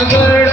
I'm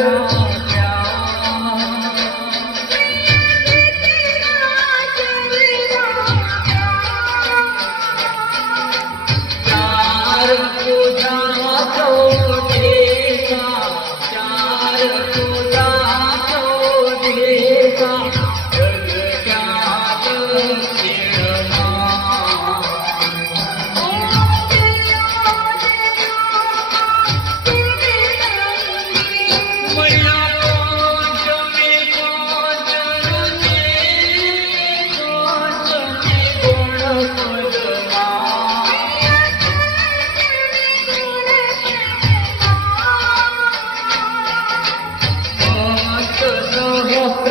રામ્યા રે દીલી નાજી રે રામ્યા રે તાર કુજાતો દે કા તાર કુજાતો દે કા દે કા તાર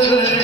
Children